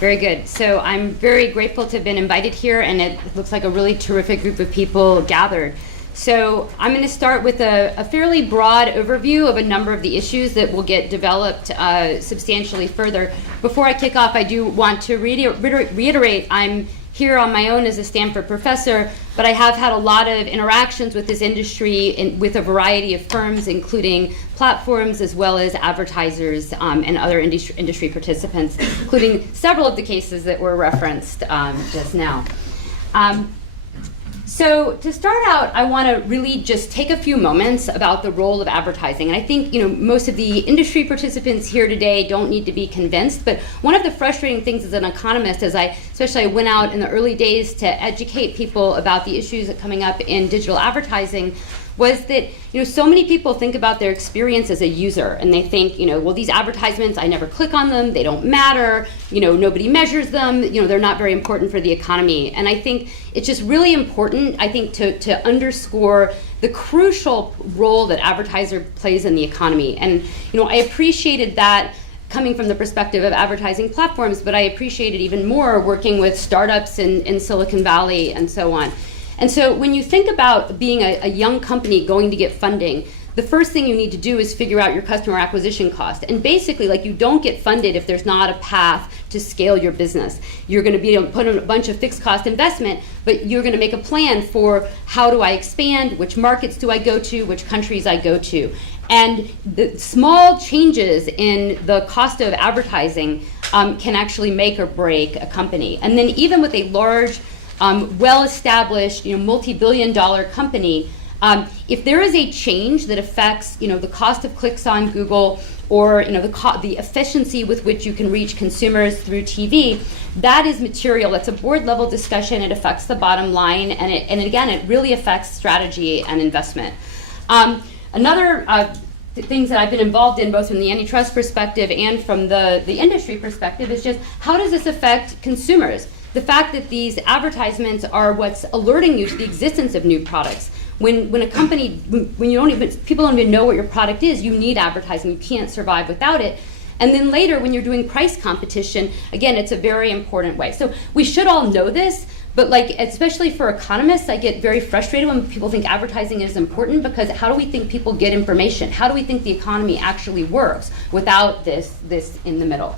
Very good. So I'm very grateful to have been invited here, and it looks like a really terrific group of people gathered. So I'm going to start with a fairly broad overview of a number of the issues that will get developed substantially further. Before I kick off, I do want to reiterate I'm here on my own as a Stanford professor, but I have had a lot of interactions with this industry with a variety of firms, including platforms as well as advertisers and other industry participants, including several of the cases that were referenced just now. So to start out, I want to really just take a few moments about the role of advertising. And I think most of the industry participants here today don't need to be convinced, but one of the frustrating things as an economist, as I went out in the early days to educate people about the issues that are coming up in digital advertising, was that so many people think about their experience as a user, and they think well, these advertisements, I never click on them, they don't matter, nobody measures them, they're not very important for the economy. And I think it's just really important, I think, to underscore the crucial role that advertiser plays in the economy. And I appreciated that coming from the perspective of advertising platforms, but I appreciated even more working with startups in Silicon Valley and so on. And so when you think about being a young company going to get funding, the first thing you need to do is figure out your customer acquisition cost. And basically, you don't get funded if there's not a path to scale your business. You're going to be put in a bunch of fixed cost investment, but you're going to make a plan for how do I expand, which markets do I go to, which countries I go to. And the small changes in the cost of advertising can actually make or break a company. And then even with a large well-established, multi-billion-dollar company, if there is a change that affects, the cost of clicks on Google or the efficiency with which you can reach consumers through TV, that is material. That's a board-level discussion. It affects the bottom line, and again, it really affects strategy and investment. Another things that I've been involved in, both from the antitrust perspective and from the industry perspective, is just how does this affect consumers? The fact that these advertisements are what's alerting you to the existence of new products. When a company, people don't even know what your product is, you need advertising. You can't survive without it. And then later, when you're doing price competition, again, it's a very important way. So we should all know this, but especially for economists, I get very frustrated when people think advertising is important, because how do we think people get information? How do we think the economy actually works without this in the middle?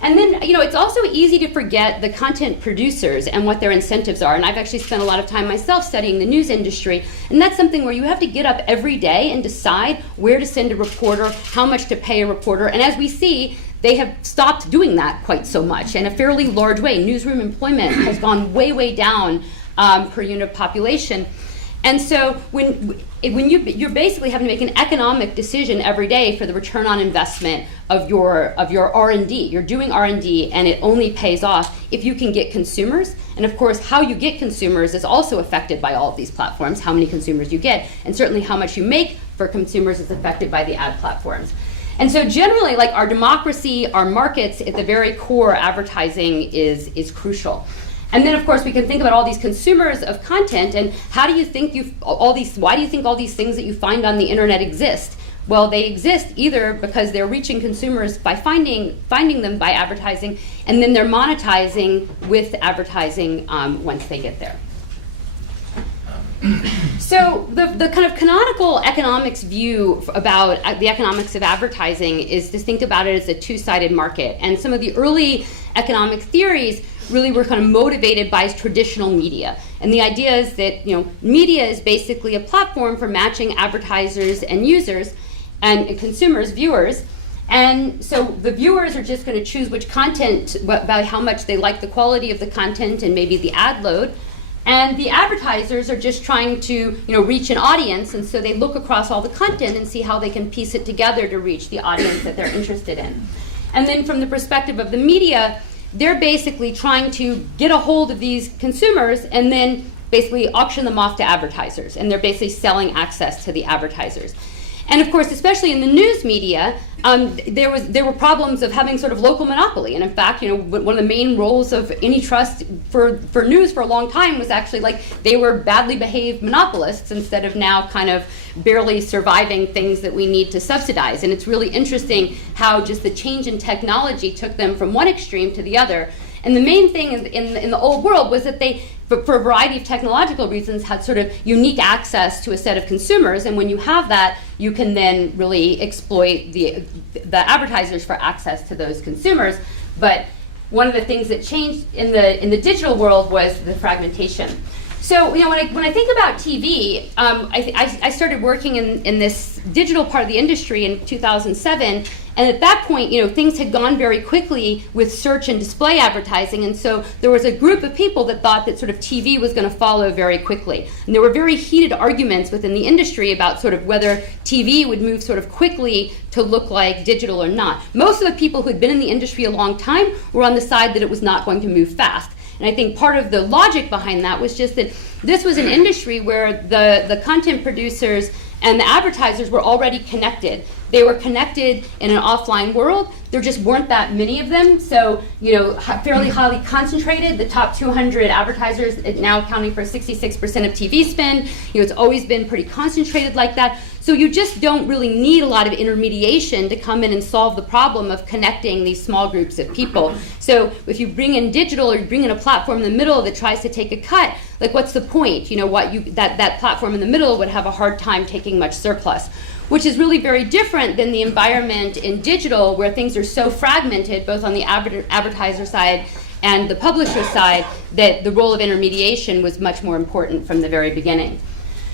And then, it's also easy to forget the content producers and what their incentives are. And I've actually spent a lot of time myself studying the news industry. And that's something where you have to get up every day and decide where to send a reporter, how much to pay a reporter. And as we see, they have stopped doing that quite so much in a fairly large way. Newsroom employment has gone way, way down per unit of population. And so when you're basically having to make an economic decision every day for the return on investment of your R&D. You're doing R&D, and it only pays off if you can get consumers. And of course, how you get consumers is also affected by all of these platforms, how many consumers you get, and certainly how much you make for consumers is affected by the ad platforms. And so generally, our democracy, our markets, at the very core, advertising is crucial. And then, of course, we can think about all these consumers of content, and how do you think why do you think all these things that you find on the internet exist? Well, they exist either because they're reaching consumers by finding them by advertising, and then they're monetizing with advertising once they get there. So the kind of canonical economics view about the economics of advertising is to think about it as a two-sided market. And some of the early economic theories really were kind of motivated by traditional media. And the idea is that media is basically a platform for matching advertisers and users and consumers, viewers. And so the viewers are just going to choose which content, about how much they like the quality of the content and maybe the ad load. And the advertisers are just trying to reach an audience, and so they look across all the content and see how they can piece it together to reach the audience that they're interested in. And then from the perspective of the media, they're basically trying to get a hold of these consumers and then basically auction them off to advertisers. And they're basically selling access to the advertisers. And of course, especially in the news media, there were problems of having sort of local monopoly. And in fact, one of the main roles of Antitrust for news for a long time was actually like they were badly behaved monopolists instead of now kind of barely surviving things that we need to subsidize. And it's really interesting how just the change in technology took them from one extreme to the other. And the main thing in the old world was that they, for a variety of technological reasons, had sort of unique access to a set of consumers. And when you have that, you can then really exploit the advertisers for access to those consumers. But one of the things that changed in the digital world was the fragmentation. So when I think about TV, I started working in this digital part of the industry in 2007, and at that point, things had gone very quickly with search and display advertising, and so there was a group of people that thought that sort of TV was going to follow very quickly. And there were very heated arguments within the industry about sort of whether TV would move sort of quickly to look like digital or not. Most of the people who had been in the industry a long time were on the side that it was not going to move fast. And I think part of the logic behind that was just that this was an industry where the content producers and the advertisers were already connected. They were connected in an offline world. There just weren't that many of them. So, fairly highly concentrated. The top 200 advertisers now accounting for 66% of TV spend. It's always been pretty concentrated like that. So you just don't really need a lot of intermediation to come in and solve the problem of connecting these small groups of people. So if you bring in digital or you bring in a platform in the middle that tries to take a cut, like what's the point? That platform in the middle would have a hard time taking much surplus, which is really very different than the environment in digital where things are so fragmented, both on the advertiser side and the publisher side, that the role of intermediation was much more important from the very beginning.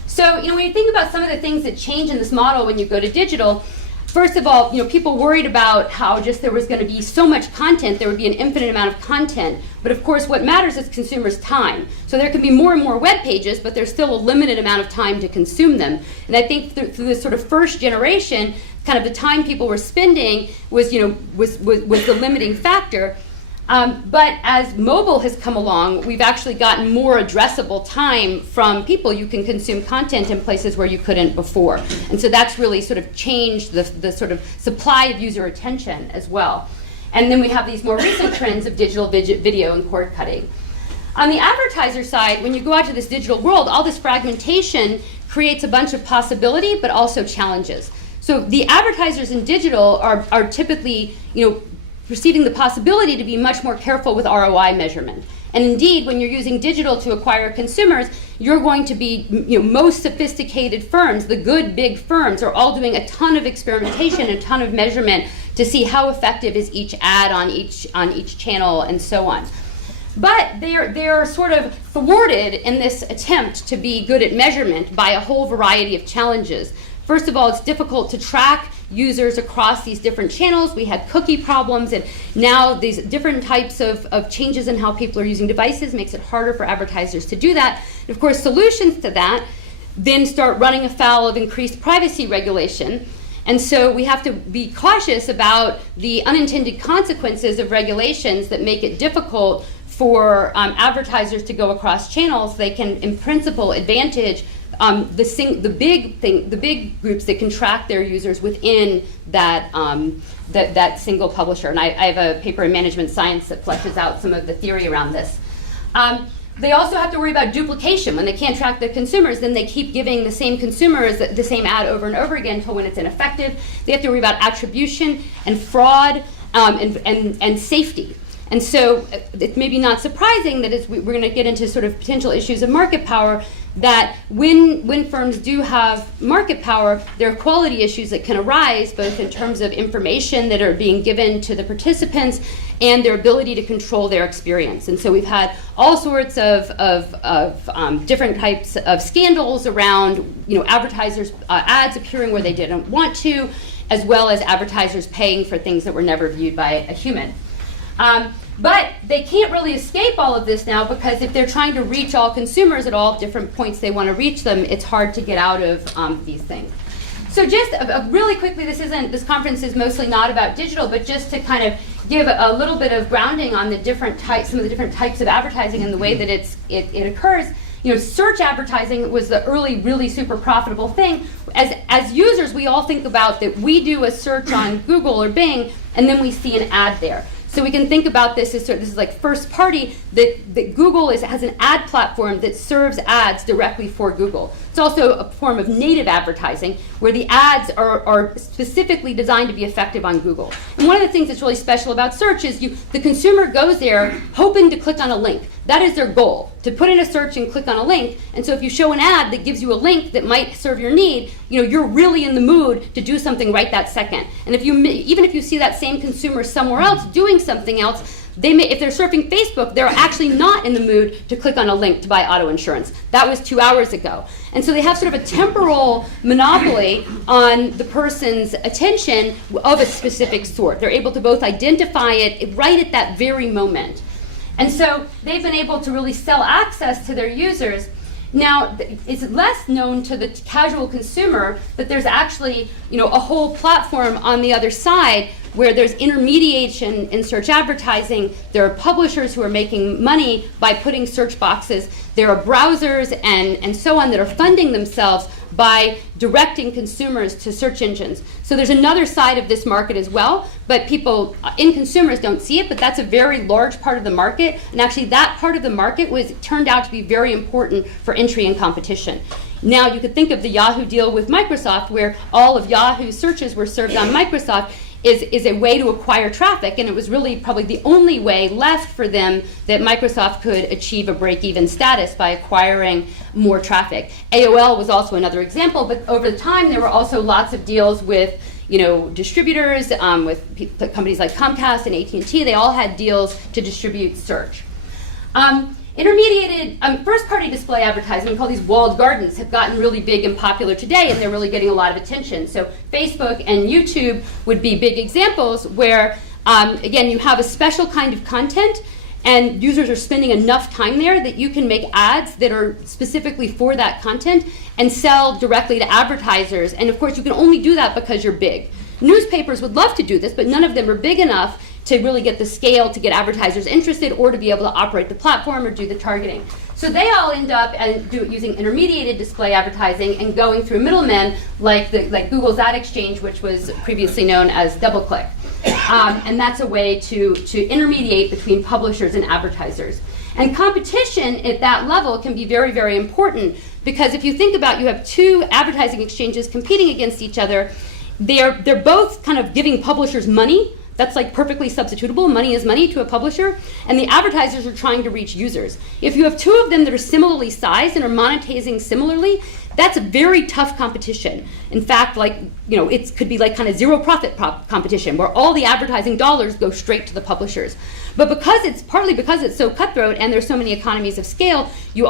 So, when you think about some of the things that change in this model when you go to digital, first of all, people worried about how just there was going to be so much content, there would be an infinite amount of content. But of course, what matters is consumers' time. So there can be more and more web pages, but there's still a limited amount of time to consume them. And I think through this sort of first generation, kind of the time people were spending was the limiting factor. But as mobile has come along, we've actually gotten more addressable time from people. You can consume content in places where you couldn't before. And so that's really sort of changed the sort of supply of user attention as well. And then we have these more recent trends of digital video and cord cutting. On the advertiser side, when you go out to this digital world, all this fragmentation creates a bunch of possibility, but also challenges. So the advertisers in digital are typically, perceiving the possibility to be much more careful with ROI measurement. And indeed, when you're using digital to acquire consumers, you're going to be, most sophisticated firms, the good big firms, are all doing a ton of experimentation, a ton of measurement to see how effective is each ad on each channel and so on. But they're sort of thwarted in this attempt to be good at measurement by a whole variety of challenges. First of all, it's difficult to track users across these different channels. We had cookie problems, and now these different types of changes in how people are using devices makes it harder for advertisers to do that. And of course, solutions to that then start running afoul of increased privacy regulation. And so we have to be cautious about the unintended consequences of regulations that make it difficult for advertisers to go across channels. They can, in principle, advantage the big groups that can track their users within that single publisher. And I have a paper in Management Science that fleshes out some of the theory around this. They also have to worry about duplication. When they can't track the consumers, then they keep giving the same consumers the same ad over and over again until when it's ineffective. They have to worry about attribution and fraud and safety. And so it's maybe not surprising that as we're going to get into sort of potential issues of market power, that when firms do have market power, there are quality issues that can arise, both in terms of information that are being given to the participants and their ability to control their experience. And so we've had all sorts of different types of scandals around, advertisers' ads appearing where they didn't want to, as well as advertisers paying for things that were never viewed by a human. But they can't really escape all of this now, because if they're trying to reach all consumers at all different points they want to reach them, it's hard to get out of these things. So just really quickly, this conference is mostly not about digital, but just to kind of give a little bit of grounding on some of the different types of advertising and the way that it occurs. Search advertising was the early, really super profitable thing. as users, we all think about that we do a search on Google or Bing, and then we see an ad there. So we can think about this as this is like first party, that Google has an ad platform that serves ads directly for Google. It's also a form of native advertising where the ads are specifically designed to be effective on Google. And one of the things that's really special about search is the consumer goes there hoping to click on a link. That is their goal, to put in a search and click on a link. And so if you show an ad that gives you a link that might serve your need, you're really in the mood to do something right that second. And even if you see that same consumer somewhere else doing something else, if they're surfing Facebook, they're actually not in the mood to click on a link to buy auto insurance. That was 2 hours ago. And so they have sort of a temporal monopoly on the person's attention of a specific sort. They're able to both identify it right at that very moment. And so they've been able to really sell access to their users. Now, it's less known to the casual consumer that there's actually, a whole platform on the other side where there's intermediation in search advertising. There are publishers who are making money by putting search boxes. There are browsers and so on that are funding themselves by directing consumers to search engines. So there's another side of this market as well, but people in consumers don't see it, but that's a very large part of the market. And actually that part of the market turned out to be very important for entry and competition. Now you could think of the Yahoo deal with Microsoft, where all of Yahoo's searches were served on Microsoft, is a way to acquire traffic, and it was really probably the only way left for them that Microsoft could achieve a break-even status by acquiring more traffic. AOL was also another example, but over the time there were also lots of deals with distributors, with companies like Comcast and AT&T. They all had deals to distribute search. Intermediated first-party display advertising, we call these walled gardens, have gotten really big and popular today, and they're really getting a lot of attention. So Facebook and YouTube would be big examples where, again, you have a special kind of content, and users are spending enough time there that you can make ads that are specifically for that content and sell directly to advertisers. And of course, you can only do that because you're big. Newspapers would love to do this, but none of them are big enough to really get the scale to get advertisers interested or to be able to operate the platform or do the targeting. So they all end up using intermediated display advertising and going through middlemen like Google's Ad Exchange, which was previously known as DoubleClick. And that's a way to intermediate between publishers and advertisers. And competition at that level can be very, very important, because if you think about, you have two advertising exchanges competing against each other. They're both kind of giving publishers money. That's like perfectly substitutable. Money is money to a publisher. And the advertisers are trying to reach users. If you have two of them that are similarly sized and are monetizing similarly, that's a very tough competition. In fact, it could be like kind of zero profit competition, where all the advertising dollars go straight to the publishers. But partly because it's so cutthroat and there's so many economies of scale, you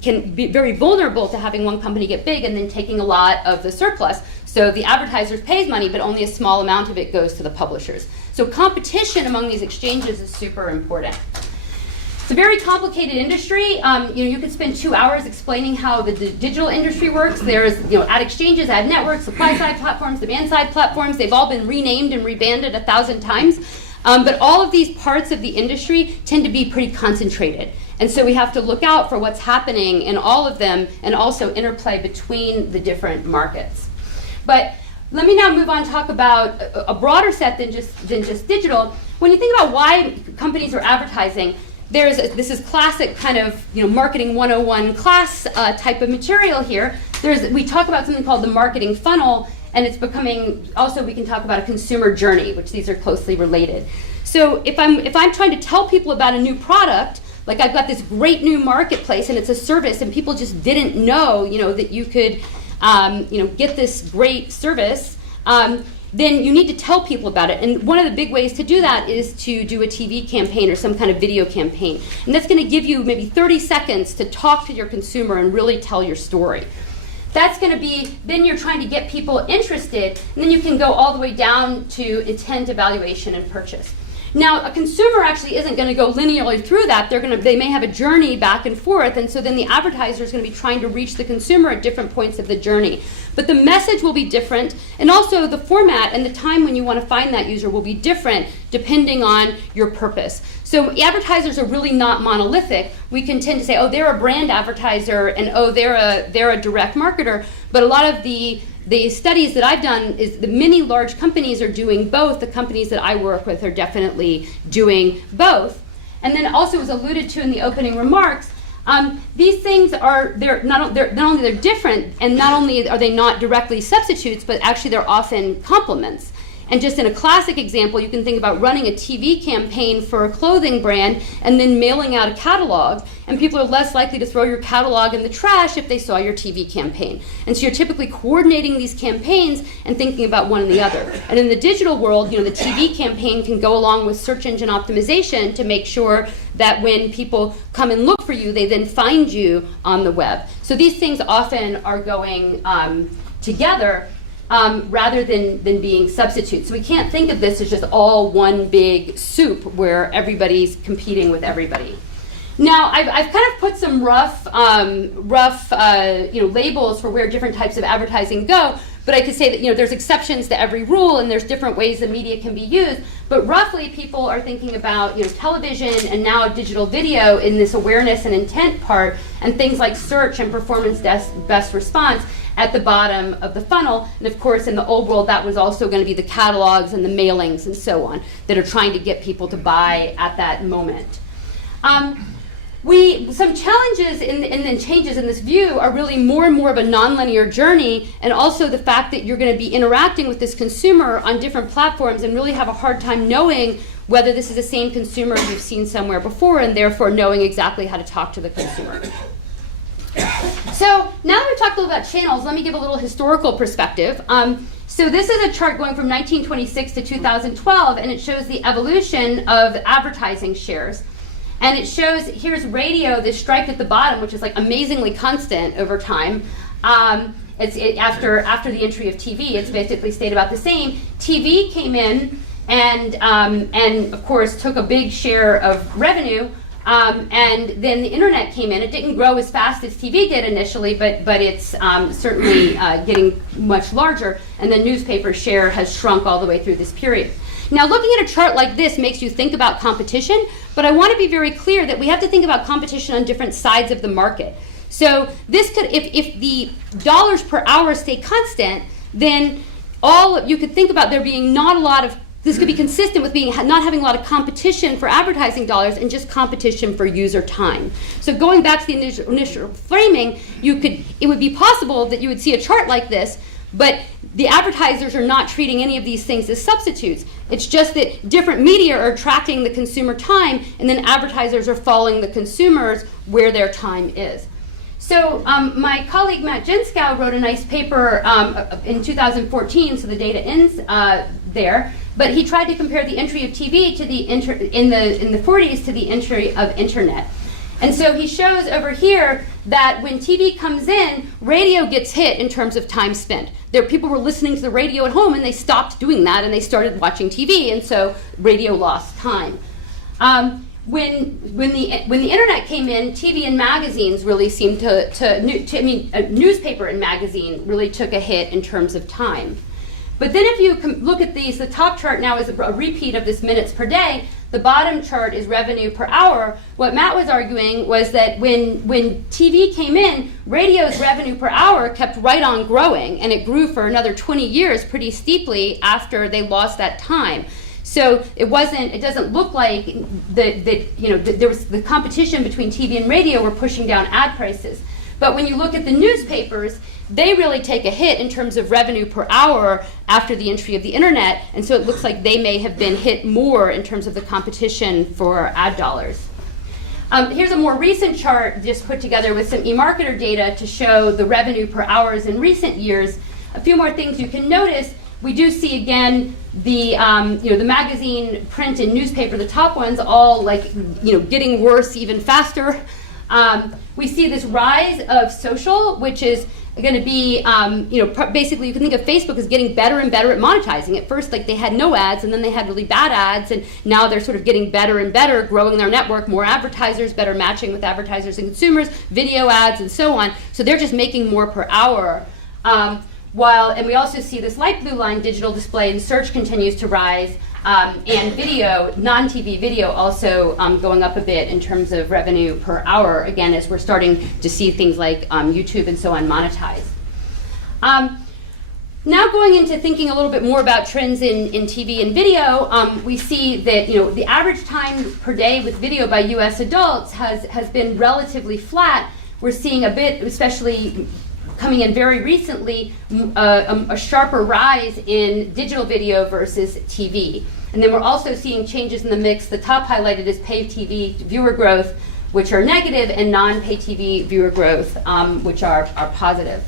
can be very vulnerable to having one company get big and then taking a lot of the surplus. So the advertisers pays money, but only a small amount of it goes to the publishers. So competition among these exchanges is super important. It's a very complicated industry. You could spend 2 hours explaining how the digital industry works. There's ad exchanges, ad networks, supply-side platforms, demand-side platforms. They've all been renamed and rebanded 1,000 times. But all of these parts of the industry tend to be pretty concentrated. And so we have to look out for what's happening in all of them and also interplay between the different markets. But let me now move on and talk about a broader set than just digital. When you think about why companies are advertising, this is classic kind of marketing 101 class type of material here. We talk about something called the marketing funnel, and it's becoming also, we can talk about a consumer journey, which these are closely related. So if I'm trying to tell people about a new product, like I've got this great new marketplace and it's a service and people just didn't know that you could get this great service, then you need to tell people about it. And one of the big ways to do that is to do a TV campaign or some kind of video campaign. And that's going to give you maybe 30 seconds to talk to your consumer and really tell your story. That's going to be, then you're trying to get people interested, and then you can go all the way down to intent, evaluation, and purchase. Now, a consumer actually isn't going to go linearly through that. They may have a journey back and forth, and so then the advertiser is going to be trying to reach the consumer at different points of the journey. But the message will be different, and also the format and the time when you want to find that user will be different depending on your purpose. So advertisers are really not monolithic. We can tend to say, oh, they're a brand advertiser, and oh, they're a direct marketer. But a lot of the studies that I've done is the many large companies are doing both. The companies that I work with are definitely doing both. And then also, as alluded to in the opening remarks, these things they're not only they're different, and not only are they not directly substitutes, but actually they're often complements. And just in a classic example, you can think about running a TV campaign for a clothing brand and then mailing out a catalog. And people are less likely to throw your catalog in the trash if they saw your TV campaign. And so you're typically coordinating these campaigns and thinking about one and the other. And in the digital world, the TV campaign can go along with search engine optimization to make sure that when people come and look for you, they then find you on the web. So these things often are going together. Rather than being substitutes. So we can't think of this as just all one big soup where everybody's competing with everybody. Now, I've kind of put some rough labels for where different types of advertising go, but I could say that there's exceptions to every rule and there's different ways the media can be used. But roughly, people are thinking about television and now digital video in this awareness and intent part, and things like search and performance best response at the bottom of the funnel. And of course, in the old world, that was also going to be the catalogs and the mailings and so on that are trying to get people to buy at that moment. Some challenges and changes in this view are really more and more of a nonlinear journey, and also the fact that you're going to be interacting with this consumer on different platforms and really have a hard time knowing whether this is the same consumer you've seen somewhere before, and therefore knowing exactly how to talk to the consumer. So now that we've talked a little about channels, let me give a little historical perspective. So this is a chart going from 1926 to 2012, and it shows the evolution of advertising shares. And it shows, here's radio, this stripe at the bottom, which is like amazingly constant over time. After the entry of TV, it's basically stayed about the same. TV came in and of course took a big share of revenue. And then the internet came in. It didn't grow as fast as TV did initially, but it's certainly getting much larger. And the newspaper share has shrunk all the way through this period. Now, looking at a chart like this makes you think about competition, but I want to be very clear that we have to think about competition on different sides of the market. So this could, if the dollars per hour stay constant, then you could think about there being not a lot of, this could be consistent with not having a lot of competition for advertising dollars and just competition for user time. So going back to the initial framing, it would be possible that you would see a chart like this, but the advertisers are not treating any of these things as substitutes. It's just that different media are tracking the consumer time, and then advertisers are following the consumers where their time is. So my colleague Matt Jenskow wrote a nice paper in 2014, so the data ends there. But he tried to compare the entry of TV to in the 40s to the entry of internet. And so he shows over here that when TV comes in, radio gets hit in terms of time spent. People were listening to the radio at home and they stopped doing that and they started watching TV, and so radio lost time. When the internet came in, TV and magazines really seemed newspaper and magazine really took a hit in terms of time. But then if you look at these, the top chart now is a repeat of this minutes per day. The bottom chart is revenue per hour. What Matt was arguing was that when TV came in, radio's revenue per hour kept right on growing, and it grew for another 20 years pretty steeply after they lost that time. So it doesn't look like there was the competition between TV and radio were pushing down ad prices. But when you look at the newspapers, they really take a hit in terms of revenue per hour after the entry of the internet, and so it looks like they may have been hit more in terms of the competition for ad dollars. Here's a more recent chart just put together with some eMarketer data to show the revenue per hours in recent years. A few more things you can notice. We do see again the magazine, print, and newspaper, the top ones, all getting worse even faster. We see this rise of social, which is going to be, basically you can think of Facebook as getting better and better at monetizing. At first, like they had no ads, and then they had really bad ads, and now they're sort of getting better and better, growing their network, more advertisers, better matching with advertisers and consumers, video ads, and so on. So they're just making more per hour. And we also see this light blue line, digital display and search continues to rise. And video, non-TV video also going up a bit in terms of revenue per hour, again, as we're starting to see things like YouTube and so on monetize. Now going into thinking a little bit more about trends in TV and video, we see that the average time per day with video by US adults has been relatively flat. We're seeing a bit, especially coming in very recently, a sharper rise in digital video versus TV. And then we're also seeing changes in the mix. The top highlighted is pay TV viewer growth, which are negative, and non-pay TV viewer growth, which are positive.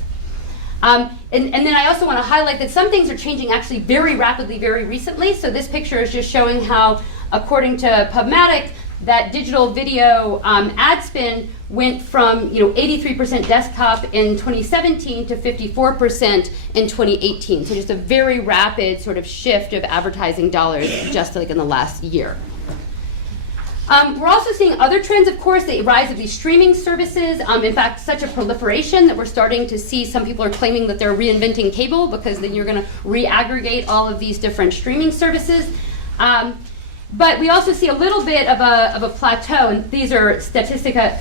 And then I also want to highlight that some things are changing actually very rapidly, very recently. So this picture is just showing how, according to PubMatic, that digital video ad spend went from 83% desktop in 2017 to 54% in 2018. So just a very rapid sort of shift of advertising dollars just like in the last year. We're also seeing other trends, of course, the rise of these streaming services. In fact, such a proliferation that we're starting to see some people are claiming that they're reinventing cable because then you're going to re-aggregate all of these different streaming services. But we also see a little bit of a plateau, and these are Statistica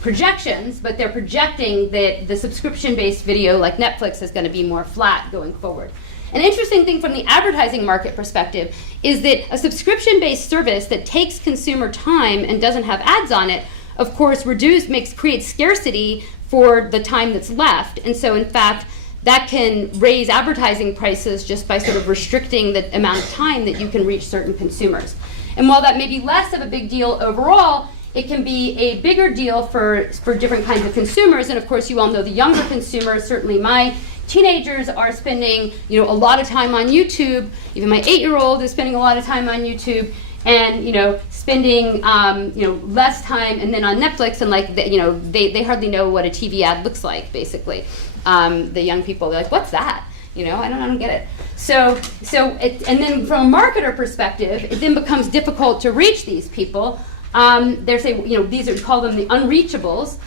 projections, but they're projecting that the subscription-based video like Netflix is going to be more flat going forward. An interesting thing from the advertising market perspective is that a subscription-based service that takes consumer time and doesn't have ads on it, of course, creates scarcity for the time that's left. And so, in fact, that can raise advertising prices just by sort of restricting the amount of time that you can reach certain consumers. And while that may be less of a big deal overall, it can be a bigger deal for different kinds of consumers. And of course, you all know the younger consumers, certainly my teenagers are spending a lot of time on YouTube. Even my 8-year-old is spending a lot of time on YouTube. And spending less time, and then on Netflix, and they hardly know what a TV ad looks like, basically. The young people, they're like, what's that? I don't get it. And then from a marketer perspective, it then becomes difficult to reach these people. They're saying, these are, call them the unreachables.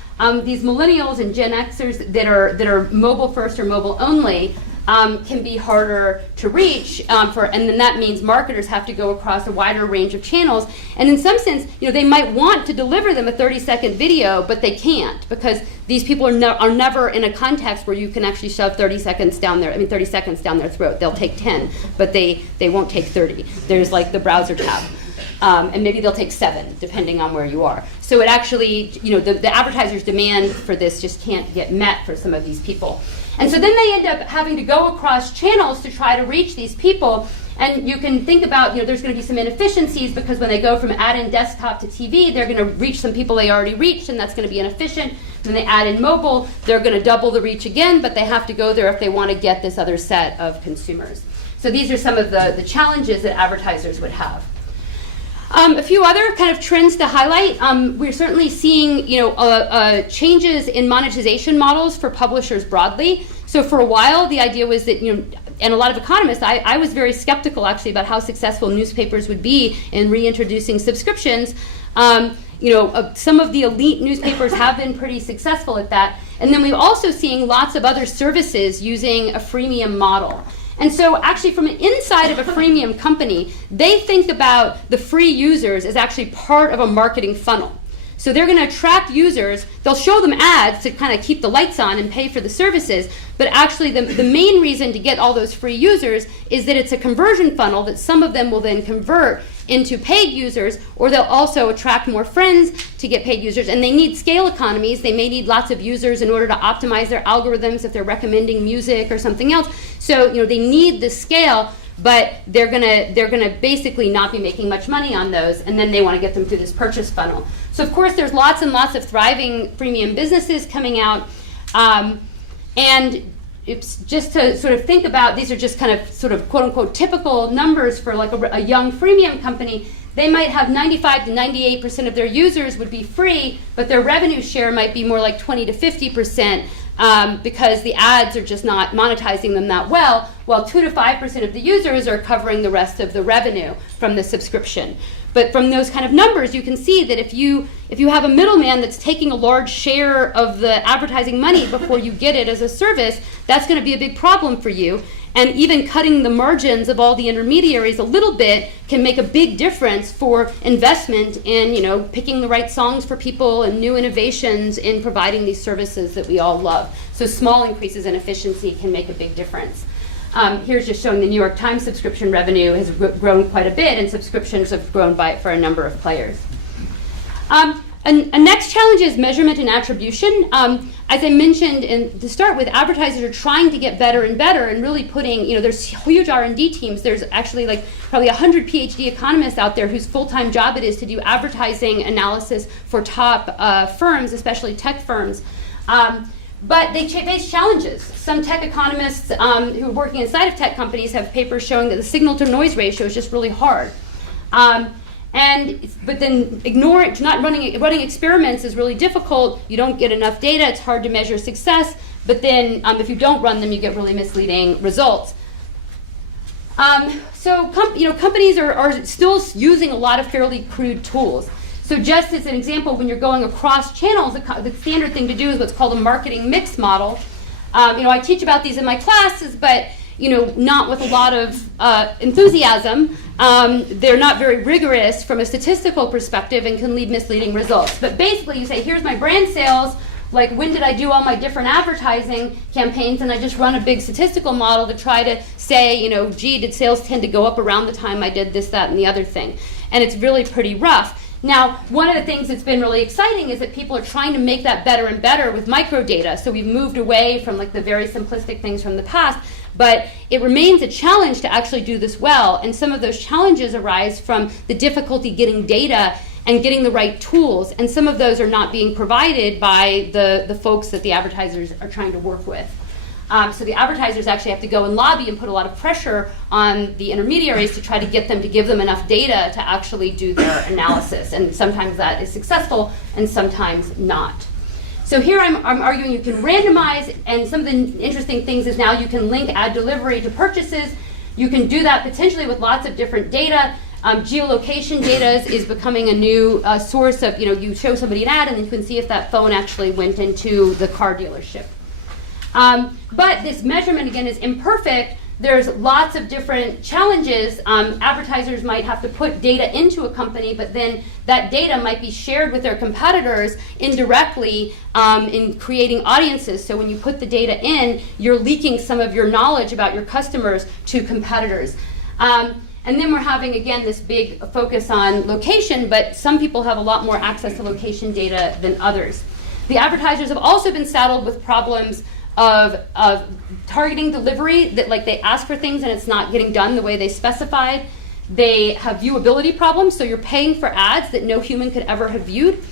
These millennials and Gen Xers that are mobile first or mobile only can be harder to reach, and then that means marketers have to go across a wider range of channels. And in some sense, they might want to deliver them a 30-second video, but they can't because these people are never in a context where you can actually shove 30 seconds down their throat. They'll take 10, but they won't take 30. There's like the browser tab. And maybe they'll take 7, depending on where you are. So it actually, the advertisers' demand for this just can't get met for some of these people. And so then they end up having to go across channels to try to reach these people. And you can think about, there's going to be some inefficiencies because when they go from add in desktop to TV, they're going to reach some people they already reached, and that's going to be inefficient. When they add in mobile, they're going to double the reach again, but they have to go there if they want to get this other set of consumers. So these are some of the challenges that advertisers would have. A few other kind of trends to highlight. We're certainly seeing, changes in monetization models for publishers broadly. So for a while, the idea was that, and a lot of economists, I was very skeptical actually about how successful newspapers would be in reintroducing subscriptions. Some of the elite newspapers have been pretty successful at that. And then we're also seeing lots of other services using a freemium model. And so actually from an inside of a freemium company, they think about the free users as actually part of a marketing funnel. So they're going to attract users. They'll show them ads to kind of keep the lights on and pay for the services. But actually the main reason to get all those free users is that it's a conversion funnel that some of them will then convert into paid users, or they'll also attract more friends to get paid users. And they need scale economies. They may need lots of users in order to optimize their algorithms if they're recommending music or something else. So they need the scale, but they're gonna basically not be making much money on those, and then they want to get them through this purchase funnel. So of course there's lots and lots of thriving freemium businesses coming out, and it's just to sort of think about, these are just kind of sort of quote unquote typical numbers for like a young freemium company. They might have 95 to 98% of their users would be free, but their revenue share might be more like 20 to 50%. because the ads are just not monetizing them that well, while 2 to 5% of the users are covering the rest of the revenue from the subscription. But from those kind of numbers, you can see that if you have a middleman that's taking a large share of the advertising money before you get it as a service, that's going to be a big problem for you. And even cutting the margins of all the intermediaries a little bit can make a big difference for investment in, picking the right songs for people and new innovations in providing these services that we all love. So small increases in efficiency can make a big difference. Here's just showing the New York Times subscription revenue has grown quite a bit, and subscriptions have grown for a number of players. A next challenge is measurement and attribution. As I mentioned to start with, advertisers are trying to get better and better and really putting, there's huge R&D teams. There's actually probably 100 PhD economists out there whose full-time job it is to do advertising analysis for top firms, especially tech firms. But they face challenges. Some tech economists who are working inside of tech companies have papers showing that the signal-to-noise ratio is just really hard. But then not running experiments is really difficult. You don't get enough data. It's hard to measure success. But then if you don't run them, you get really misleading results. Companies are still using a lot of fairly crude tools. So just as an example, when you're going across channels, the standard thing to do is what's called a marketing mix model. I teach about these in my classes, but not with a lot of enthusiasm. They're not very rigorous from a statistical perspective and can lead misleading results. But basically, you say, here's my brand sales. Like, when did I do all my different advertising campaigns? And I just run a big statistical model to try to say, gee, did sales tend to go up around the time I did this, that, and the other thing? And it's really pretty rough. Now, one of the things that's been really exciting is that people are trying to make that better and better with microdata. So we've moved away from the very simplistic things from the past, but it remains a challenge to actually do this well. And some of those challenges arise from the difficulty getting data and getting the right tools. And some of those are not being provided by the folks that the advertisers are trying to work with. So the advertisers actually have to go and lobby and put a lot of pressure on the intermediaries to try to get them to give them enough data to actually do their analysis. And sometimes that is successful and sometimes not. So here I'm arguing you can randomize, and some of the interesting things is now you can link ad delivery to purchases. You can do that potentially with lots of different data. Geolocation data is becoming a new source of, you show somebody an ad and then you can see if that phone actually went into the car dealership. But this measurement, again, is imperfect. There's lots of different challenges. Advertisers might have to put data into a company, but then that data might be shared with their competitors indirectly in creating audiences. So when you put the data in, you're leaking some of your knowledge about your customers to competitors. And then we're having, again, this big focus on location, but some people have a lot more access to location data than others. The advertisers have also been saddled with problems of targeting delivery, that they ask for things and it's not getting done the way they specified. They have viewability problems, so you're paying for ads that no human could ever have viewed.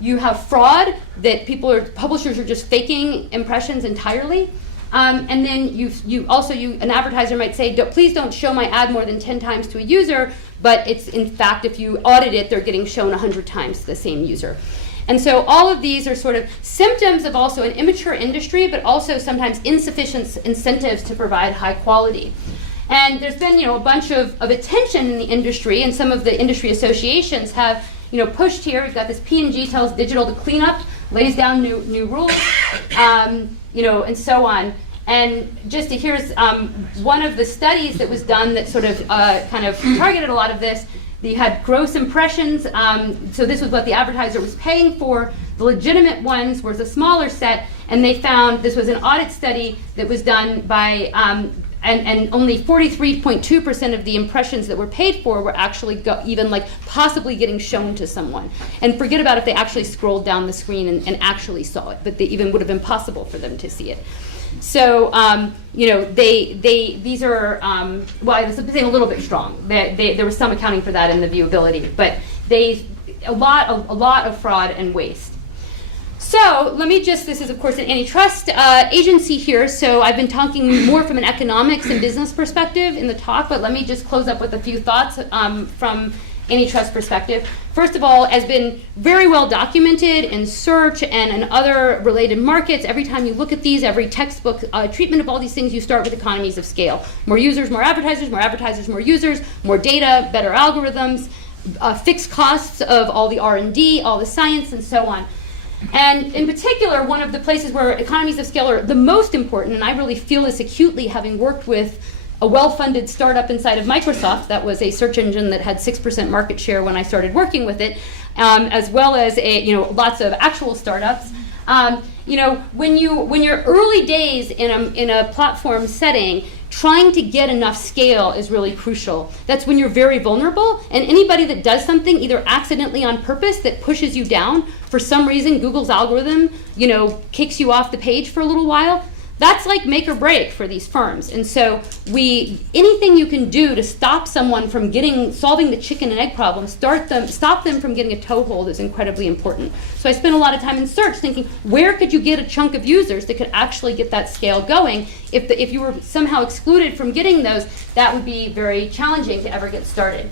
You have fraud, that publishers are just faking impressions entirely. And then an advertiser might say, please don't show my ad more than 10 times to a user, but it's, in fact, if you audit it, they're getting shown 100 times to the same user. And so all of these are sort of symptoms of also an immature industry, but also sometimes insufficient incentives to provide high quality. And there's been, a bunch of attention in the industry, and some of the industry associations have, pushed here. We've got this P&G tells digital to clean up, lays down new rules, and so on. And just here's one of the studies that was done that sort of kind of targeted a lot of this. You had gross impressions, so this was what the advertiser was paying for. The legitimate ones was a smaller set, and they found this was an audit study that was done by, and only 43.2% of the impressions that were paid for were actually possibly getting shown to someone. And forget about if they actually scrolled down the screen and actually saw it, but they even would have been possible for them to see it. So, these are, well, this is a little bit strong. There was some accounting for that in the viewability, but a lot of fraud and waste. So let me this is of course an antitrust agency here, so I've been talking more from an economics and business perspective in the talk, but let me just close up with a few thoughts from antitrust perspective. First of all, has been very well documented in search and in other related markets. Every time you look at these, every textbook treatment of all these things, you start with economies of scale. More users, more advertisers, more users, more data, better algorithms, fixed costs of all the R&D, all the science, and so on. And in particular, one of the places where economies of scale are the most important, and I really feel this acutely having worked with a well-funded startup inside of Microsoft that was a search engine that had 6% market share when I started working with it, as well as lots of actual startups. When you're early days in a platform setting, trying to get enough scale is really crucial. That's when you're very vulnerable, and anybody that does something either accidentally on purpose that pushes you down, for some reason Google's algorithm, kicks you off the page for a little while, that's like make or break for these firms. And so anything you can do to stop someone from solving the chicken and egg problem, stop them from getting a toehold is incredibly important. So I spent a lot of time in search thinking, where could you get a chunk of users that could actually get that scale going? If you were somehow excluded from getting those, that would be very challenging to ever get started.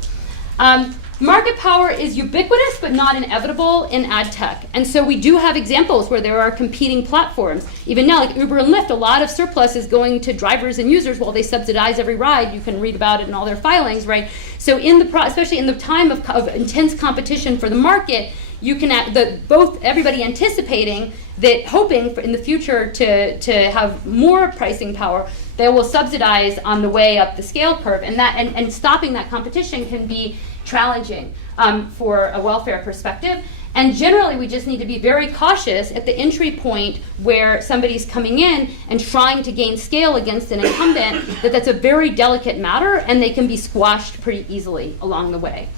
Market power is ubiquitous but not inevitable in ad tech. And so we do have examples where there are competing platforms. Even now, like Uber and Lyft, a lot of surplus is going to drivers and users while they subsidize every ride. You can read about it in all their filings, right? So especially in the time of intense competition for the market, you can everybody anticipating that, hoping in the future to have more pricing power, they will subsidize on the way up the scale curve, and stopping that competition can be challenging for a welfare perspective. And generally, we just need to be very cautious at the entry point where somebody's coming in and trying to gain scale against an incumbent, that's a very delicate matter, and they can be squashed pretty easily along the way.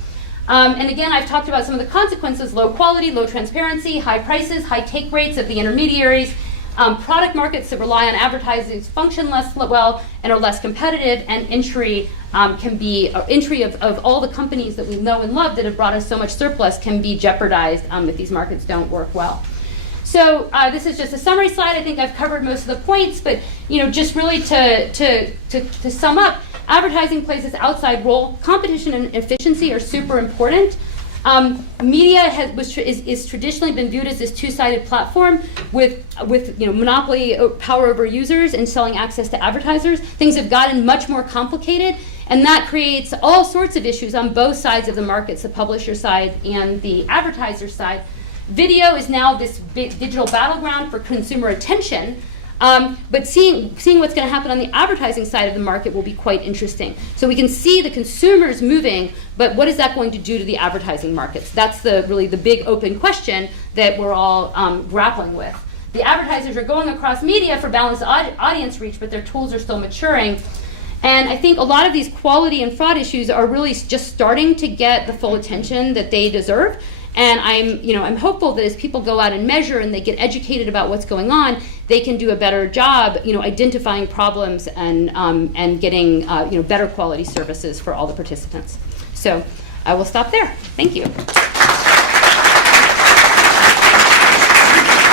And again, I've talked about some of the consequences: low quality, low transparency, high prices, high take rates of the intermediaries. Product markets that rely on advertising function less well and are less competitive, and entry of all the companies that we know and love that have brought us so much surplus can be jeopardized if these markets don't work well. So this is just a summary slide. I think I've covered most of the points, but just really to sum up, advertising plays this outside role. Competition and efficiency are super important. Media is traditionally been viewed as this two-sided platform with monopoly power over users and selling access to advertisers. Things have gotten much more complicated, and that creates all sorts of issues on both sides of the markets, the publisher side and the advertiser side. Video is now this big digital battleground for consumer attention. But seeing what's going to happen on the advertising side of the market will be quite interesting. So we can see the consumers moving, but what is that going to do to the advertising markets? That's really the big open question that we're all grappling with. The advertisers are going across media for balanced audience reach, but their tools are still maturing. And I think a lot of these quality and fraud issues are really just starting to get the full attention that they deserve. And I'm hopeful that as people go out and measure and they get educated about what's going on, they can do a better job, identifying problems and getting better quality services for all the participants. So I will stop there. Thank you.